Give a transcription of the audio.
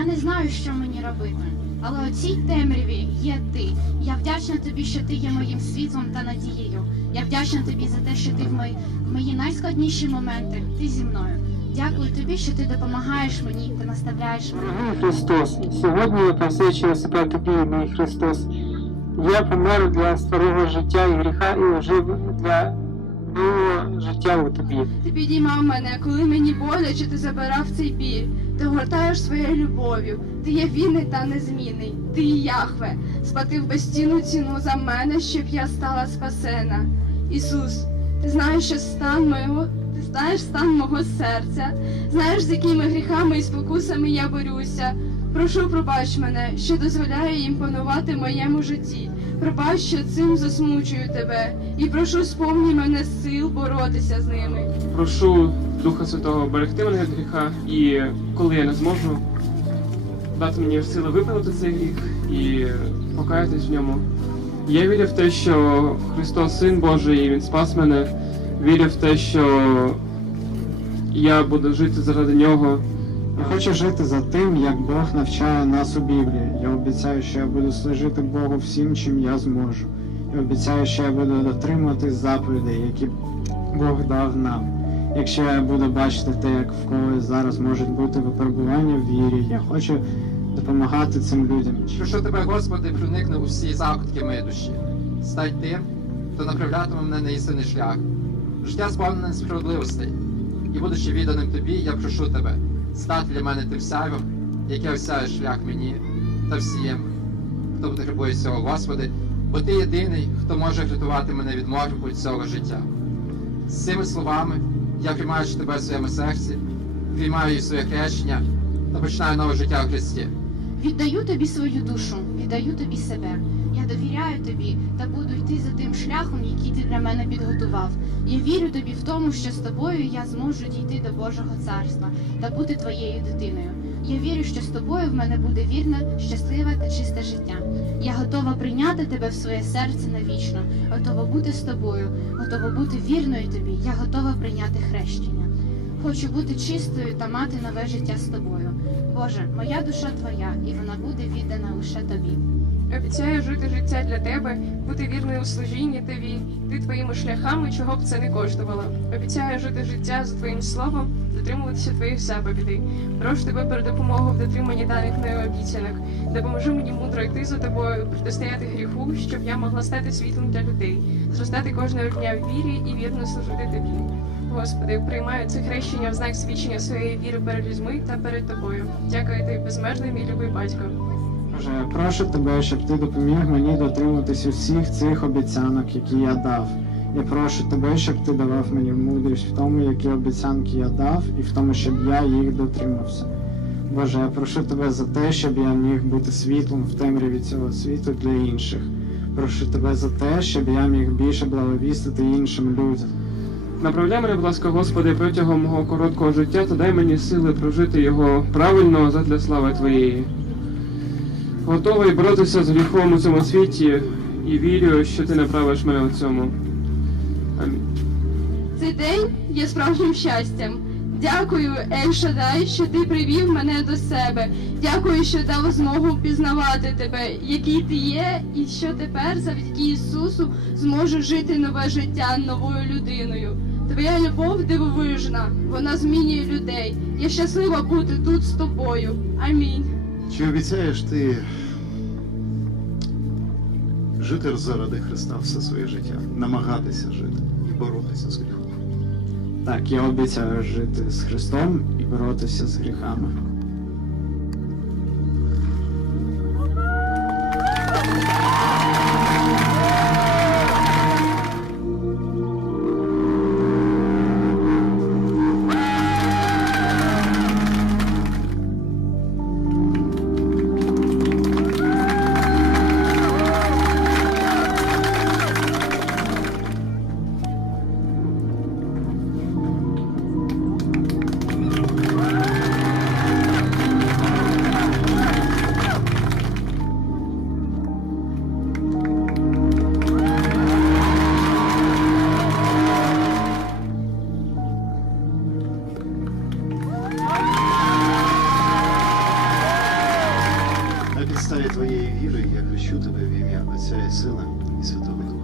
Я не знаю, що мені робити. Але у цій темряві є ти. Я вдячна тобі, що ти є моїм світлом та надією. Я вдячна тобі за те, що ти в мої, в мої найскладніші моменти ти зі мною. Дякую тобі, що ти допомагаєш мені та наставляєш мене. Дорогий Христос, сьогодні я присвячую себе тобі, мій Христос. Я помер для старого життя і гріха і ожив для нового життя у тобі. Ти підіймав мене, коли мені боляче, ти забирав цей біль. Ти огортаєш своєю любов'ю. Ти є вільний та незмінний. Ти є Яхве, сплатив безцінну ціну за мене, щоб я стала спасена. Ісус, ти знаєш, що стан мого, ти знаєш стан мого серця, знаєш, з якими гріхами і спокусами я борюся. Прошу, пробач мене, що дозволяє їм панувати моєму житті. Пробач, що цим засмучую тебе, і прошу сповні мене сил боротися з ними. Прошу Духа Святого берегти мене від гріха, і коли я не зможу, дати мені сили виправити цей гріх і покаятись в ньому. Я вірю в те, що Христос Син Божий, і Він спас мене. Вірю в те, що я буду жити заради нього. Я хочу жити за тим, як Бог навчає нас у Біблії. Я обіцяю, що я буду служити Богу всім, чим я зможу. Я обіцяю, що я буду дотримуватись заповідей, які Бог дав нам. Якщо я буду бачити те, як в когось зараз можуть бути випробування в вірі, я хочу допомагати цим людям. Прошу тебе, Господи, проникни у всі закутки моєї душі. Стань тим, хто направлятиме мене на істинний шлях. Життя сповнене справедливостей. І будучи відданим тобі, я прошу тебе, стати для мене тим сяйвом, яке осяє шлях мені та всім, хто потребує цього, Господи, бо ти єдиний, хто може врятувати мене від морку цього життя. З цими словами я приймаючи тебе в своєму серці, приймаю і своє хрещення та починаю нове життя у Христі. Віддаю тобі свою душу, віддаю тобі себе. Я довіряю тобі та буду йти за тим шляхом, який ти для мене підготував. Я вірю тобі в тому, що з тобою я зможу дійти до Божого царства та бути твоєю дитиною. Я вірю, що з тобою в мене буде вірне, щасливе та чисте життя. Я готова прийняти тебе в своє серце навічно, готова бути з тобою, готова бути вірною тобі. Я готова прийняти хрещення. Хочу бути чистою та мати нове життя з тобою. Боже, моя душа твоя, і вона буде віддана лише тобі. Обіцяю жити життя для тебе, бути вірною у служінні тобі, йти твоїми шляхами, чого б це не коштувало. Обіцяю жити життя за твоїм словом, дотримуватися твоїх заповідей. Прошу тебе про допомогу в дотриманні даних мною обіцянок. Допоможи мені мудро йти за тобою, протистояти гріху, щоб я могла стати світлом для людей, зростати кожного дня в вірі і вірно служити тобі. Господи, приймаю це хрещення в знак свідчення своєї віри перед людьми та перед тобою. Дякую тобі, безмежний мій любий батько. Боже, я прошу тебе, щоб ти допоміг мені дотримуватись усіх цих обіцянок, які я дав. Я прошу тебе, щоб ти давав мені мудрість в тому, які обіцянки я дав, і в тому, щоб я їх дотримався. Боже, я прошу тебе за те, щоб я міг бути світлом в темряві цього світу для інших. Прошу тебе за те, щоб я міг більше благовістити іншим людям. Направляй мене, будь ласка, Господи, протягом мого короткого життя та дай мені сили прожити його правильно задля слави Твоєї. Готовий боротися з гріхом у цьому світі і вірю, що ти направиш мене у цьому. Амінь. Цей день є справжнім щастям. Дякую, Ель Шадай, що ти привів мене до себе. Дякую, що дав змогу пізнавати тебе, який ти є, і що тепер, завдяки Ісусу, зможу жити нове життя новою людиною. Твоя любов дивовижна, вона змінює людей. Я щаслива бути тут з тобою. Амінь. Чи обіцяєш ти жити заради Христа все своє життя, намагатися жити і боротися з гріхом? Так, я обіцяю жити з Христом і боротися з гріхами. Навчу тебе в ім'я Отця і Сина і Святого Духа.